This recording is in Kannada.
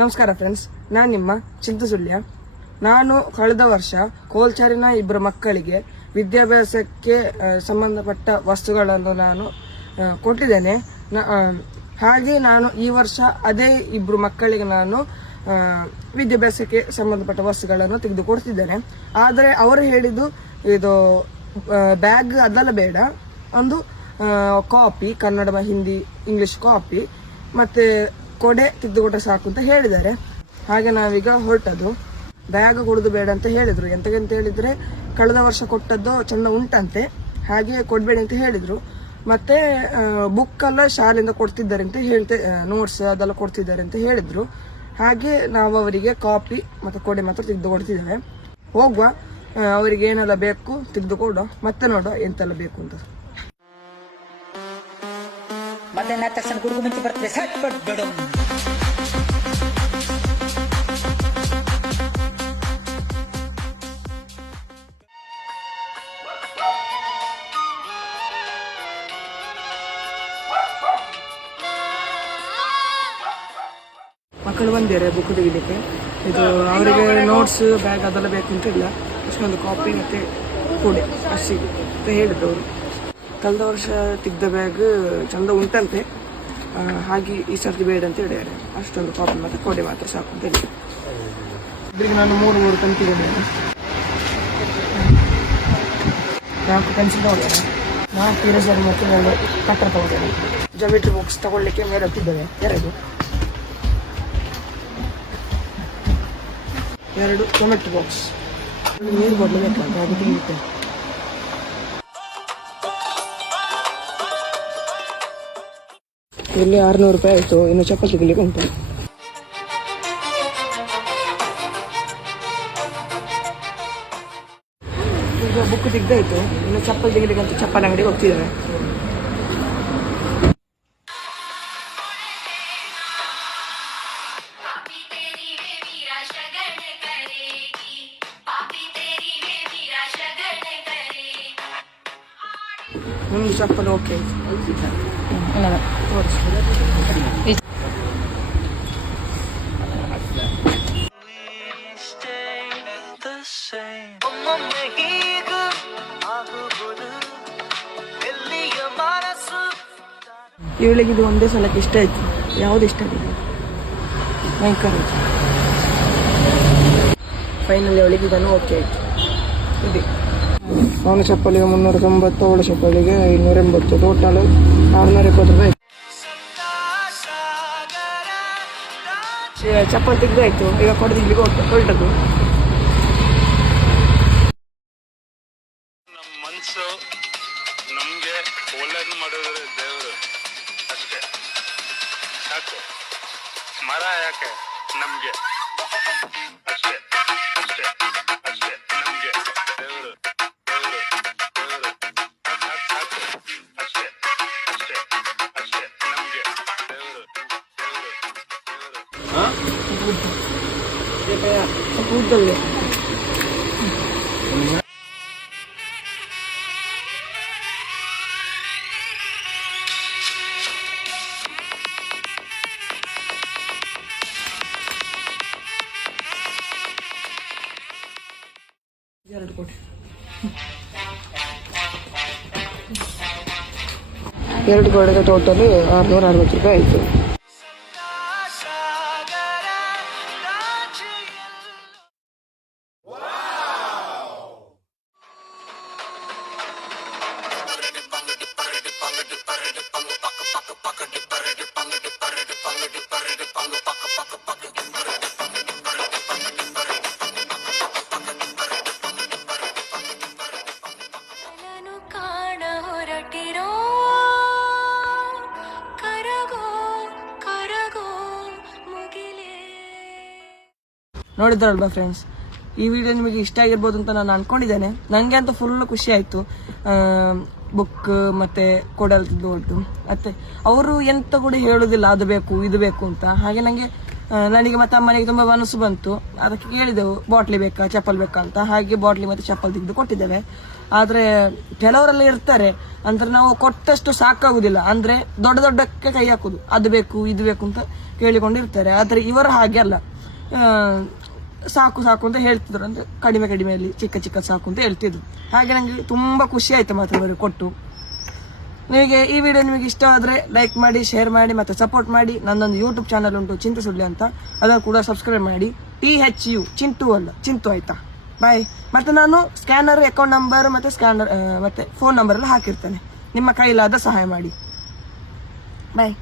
ನಮಸ್ಕಾರ ಫ್ರೆಂಡ್ಸ್, ನಾನು ನಿಮ್ಮ ಚಿಂತಸುಳ್ಯ. ನಾನು ಕಳೆದ ವರ್ಷ ಕೋಲ್ಚಾರಿನ ಇಬ್ಬರು ಮಕ್ಕಳಿಗೆ ವಿದ್ಯಾಭ್ಯಾಸಕ್ಕೆ ಸಂಬಂಧಪಟ್ಟ ವಸ್ತುಗಳನ್ನು ನಾನು ಕೊಟ್ಟಿದ್ದೇನೆ. ಹಾಗೆ ನಾನು ಈ ವರ್ಷ ಅದೇ ಇಬ್ಬರು ಮಕ್ಕಳಿಗೆ ನಾನು ವಿದ್ಯಾಭ್ಯಾಸಕ್ಕೆ ಸಂಬಂಧಪಟ್ಟ ವಸ್ತುಗಳನ್ನು ತೆಗೆದುಕೊಡ್ತಿದ್ದೇನೆ. ಆದರೆ ಅವರು ಹೇಳಿದ್ದು ಇದು ಬ್ಯಾಗ್ ಅದೆಲ್ಲ ಬೇಡ, ಒಂದು copy, Kannada, Hindi, English copy ಮತ್ತೆ ಕೊಡೆ ತೆಗೆದುಕೊಟ್ರೆ ಸಾಕು ಅಂತ ಹೇಳಿದ್ದಾರೆ. ಹಾಗೆ ನಾವೀಗ ಹೊರಟದ್ದು. ಬ್ಯಾಗ್ ಕೊಡುದು ಬೇಡ ಅಂತ ಹೇಳಿದ್ರು. ಎಂತಕ್ಕಂತ ಹೇಳಿದ್ರೆ ಕಳೆದ ವರ್ಷ ಕೊಟ್ಟದ್ದು ಚಂದ ಉಂಟಂತೆ, ಹಾಗೆ ಕೊಡ್ಬೇಡಿ ಅಂತ ಹೇಳಿದ್ರು. ಮತ್ತೆ ಬುಕ್ ಎಲ್ಲ ಶಾಲೆಯಿಂದ ಕೊಡ್ತಿದ್ದಾರೆ ಅಂತ ನೋಟ್ಸ್ ಅದೆಲ್ಲ ಕೊಡ್ತಿದ್ದಾರೆ ಅಂತ ಹೇಳಿದ್ರು. ಹಾಗೆ ನಾವು ಅವರಿಗೆ ಕಾಪಿ ಮತ್ತೆ ಕೊಡೆ ಮಾತ್ರ ತೆಗೆದು ಕೊಡ್ತಿದ್ದೇವೆ. ಹೋಗುವ, ಅವರಿಗೆ ಏನೆಲ್ಲ ಬೇಕು ತೆಗೆದುಕೊಡೋ, ಮತ್ತೆ ನೋಡೋ ಎಂತೆಲ್ಲ ಬೇಕು ಅಂತ. ಮಧ್ಯಾಹ್ನ ತಕ್ಷಣ ಗುಡುಗು ಮಿಂಚು ಬರ್ತದೆ, ಸಟ್ ಬಿಡು. ಮಕ್ಕಳು ಬಂದಿದ್ದಾರೆ ಬುಕ್ ತೆಗಿಲಿಕ್ಕೆ. ಇದು ಅವರಿಗೆ ನೋಟ್ಸ್ ಬ್ಯಾಗ್ ಅದೆಲ್ಲ ಬೇಕು ಅಂತ ಇಲ್ಲ, ಅಷ್ಟೊಂದು ಕಾಪಿ ಮತ್ತೆ ಕೊಡೆ ಅಷ್ಟಿಗೆ ಅಂತ ಹೇಳಿದ್ರು ಅವರು. ಕಳೆದ ವರ್ಷ ತೆಗ್ದ ಬ್ಯಾಗ್ ಚಂದ ಉಂಟಂತೆ, ಹಾಗೆ ಈ ಸರ್ತಿ ಬೇಡ ಅಂತ ಹೇಳಿದ್ದಾರೆ. ಅಷ್ಟೊಂದು ಕಾಪಿ ಮತ್ತೆ ಕೊಡೆ ಮಾತ್ರ ಸಾಕು ಅಂತ ಹೇಳಿ ಇದ್ರಿಗೆ ನಾನು ಮೂರು ತಂತಿದ್ದೇನೆ. 4 ಪೆನ್ಸಿಲ್ ತಗೊಂಡೇನೆ, 4 ಇರೇಸರ್ ಮತ್ತು 2 ಕಟ್ಟರ್ ತಗೊಂಡೇನೆ. ಜಾಮೆಟ್ರಿ ಬಾಕ್ಸ್ ತಗೊಳ್ಳಿಕ್ಕೆ ಮೇಲೆ ಹೊತ್ತಿದ್ದೇವೆ. 2 ಟೊಮೆಟೊ ಬಾಕ್ಸ್, ನೀರು ಬಾಟ್ಲು ಬೇಕಂತ ಅದು ತೆಗಿತೆ. ಇಲ್ಲಿ 600 ರೂಪಾಯಿ ಆಯಿತು. ಇನ್ನು ಚಪ್ಪಲ್ ತೆಗಿಲಿಕ್ಕೆ ಉಂಟು. ಈಗ ಬುಕ್ ತೆಗ್ದಾಯ್ತು, ಇನ್ನು ಚಪ್ಪಲ್ ತೆಗಿಲಿಕ್ಕೆ ಅಂತ ಚಪ್ಪಲ್ ಅಂಗಡಿಗೆ ಹೋಗ್ತಿದ್ದೇವೆ. ಒಂದು ಚಪ್ಪಲ್ ಓಕೆ ಇವಳಿಗೆ ಇದು ಒಂದೇ ಸಲಕ್ಕೆ ಇಷ್ಟ ಆಯ್ತು. ಯಾವ್ದು ಇಷ್ಟ ಆಗಿದೆ ಭಯಂಕರ. ಫೈನಲಿ ಅವಳಿಗೆ ಇದನ್ನು ಓಕೆ ಆಯ್ತು. ಇದೆ ಅವನ ಚಪ್ಪಲಿಗೆ 390, ಅವಳ ಚಪ್ಪಲಿಗೆ 280, ಟೋಟಲ್ 670 ರೂಪಾಯಿ. ಚಪ್ಪಲ್ ತೆಗ್ದಾಯ್ತು, ಈಗ ಕೊಡದಿಗ್ಲಿಗೆ ಹೊರಟದ್ದು. ನಮ್ಮ ಮನಸ್ಸು ನಮ್ಗೆ ಒಳ್ಳೇದು ಮಾಡಿದ್ರೆ ದೇವರು ಅಷ್ಟೇ ಸಾಕು. ಮರ ಯಾಕೆ ನಮ್ಗೆ ಅಷ್ಟೇ ಅಷ್ಟೇ ಅಷ್ಟೇ ನಮ್ಗೆ ದೇವರು ದೇವರು ದೇವರು ಸಾಕು ಅಷ್ಟೇ ಅಷ್ಟೇ ಅಷ್ಟೇ ನಮ್ಗೆ ದೇವರು ದೇವರು ಕೂದಲೇ ಎರಡು ಗೋಡೆಗೆ ಟೋಟಲ್ 660 ರೂಪಾಯಿ ಆಯಿತು. ನೋಡಿದ್ರಲ್ವಾ ಫ್ರೆಂಡ್ಸ್, ಈ ವಿಡಿಯೋ ನಿಮಗೆ ಇಷ್ಟ ಆಗಿರ್ಬೋದು ಅಂತ ನಾನು ಅನ್ಕೊಂಡಿದ್ದೇನೆ. ನನಗೆ ಅಂತೂ ಫುಲ್ ಖುಷಿ ಆಯಿತು. ಬುಕ್ ಮತ್ತೆ ಕೊಡಲ್ ಉಂಟು. ಮತ್ತೆ ಅವರು ಎಂತ ಕೂಡ ಹೇಳೋದಿಲ್ಲ ಅದು ಬೇಕು ಇದು ಬೇಕು ಅಂತ. ಹಾಗೆ ನನಗೆ ನನಗೆ ಮತ್ತೆ ಅಮ್ಮನಿಗೆ ತುಂಬಾ ಮನಸ್ಸು ಬಂತು. ಅದಕ್ಕೆ ಕೇಳಿದೆವು ಬಾಟ್ಲಿ ಬೇಕಾ ಚಪ್ಪಲ್ ಬೇಕಾ ಅಂತ. ಹಾಗೆ ಬಾಟ್ಲಿ ಮತ್ತೆ ಚಪ್ಪಲ್ ತೆಗೆದು ಕೊಟ್ಟಿದ್ದೇವೆ. ಆದ್ರೆ ಕೆಲವರೆಲ್ಲ ಇರ್ತಾರೆ ಅಂದ್ರೆ ನಾವು ಕೊಟ್ಟಷ್ಟು ಸಾಕಾಗುದಿಲ್ಲ, ಅಂದ್ರೆ ದೊಡ್ಡ ದೊಡ್ಡಕ್ಕೆ ಕೈ ಹಾಕುದು, ಅದು ಬೇಕು ಇದು ಬೇಕು ಅಂತ ಕೇಳಿಕೊಂಡಿರ್ತಾರೆ. ಆದ್ರೆ ಇವರು ಹಾಗೆ ಅಲ್ಲ, ಸಾಕು ಸಾಕು ಅಂತ ಹೇಳ್ತಿದ್ರು, ಅಂದ್ರೆ ಕಡಿಮೆ ಕಡಿಮೆಯಲ್ಲಿ ಚಿಕ್ಕ ಚಿಕ್ಕ ಸಾಕು ಅಂತ ಹೇಳ್ತಿದ್ರು. ಹಾಗೆ ನಂಗೆ ತುಂಬಾ ಖುಷಿ ಆಯ್ತು ಮಾತ್ರ ಅವರಿಗೆ ಕೊಟ್ಟು. ನಿಮಗೆ ಈ ವಿಡಿಯೋ ನಿಮಗೆ ಇಷ್ಟ ಆದ್ರೆ ಲೈಕ್ ಮಾಡಿ, ಶೇರ್ ಮಾಡಿ ಮತ್ತೆ ಸಪೋರ್ಟ್ ಮಾಡಿ. ನನ್ನೊಂದು ಯೂಟ್ಯೂಬ್ ಚಾನಲ್ ಉಂಟು ಚಿಂತು ಸುಳ್ಳಿ ಅಂತ, ಅದನ್ನು ಕೂಡ ಸಬ್ಸ್ಕ್ರೈಬ್ ಮಾಡಿ. THU ಚಿಂಟು ಅಲ್ಲ ಚಿಂತು, ಆಯ್ತಾ? ಬಾಯ್. ಮತ್ತೆ ನಾನು ಸ್ಕ್ಯಾನರ್, ಅಕೌಂಟ್ ನಂಬರ್ ಮತ್ತೆ ಸ್ಕ್ಯಾನರ್ ಮತ್ತೆ ಫೋನ್ ನಂಬರ್ ಎಲ್ಲ ಹಾಕಿರ್ತೇನೆ, ನಿಮ್ಮ ಕೈಲಾದ ಸಹಾಯ ಮಾಡಿ. ಬಾಯ್.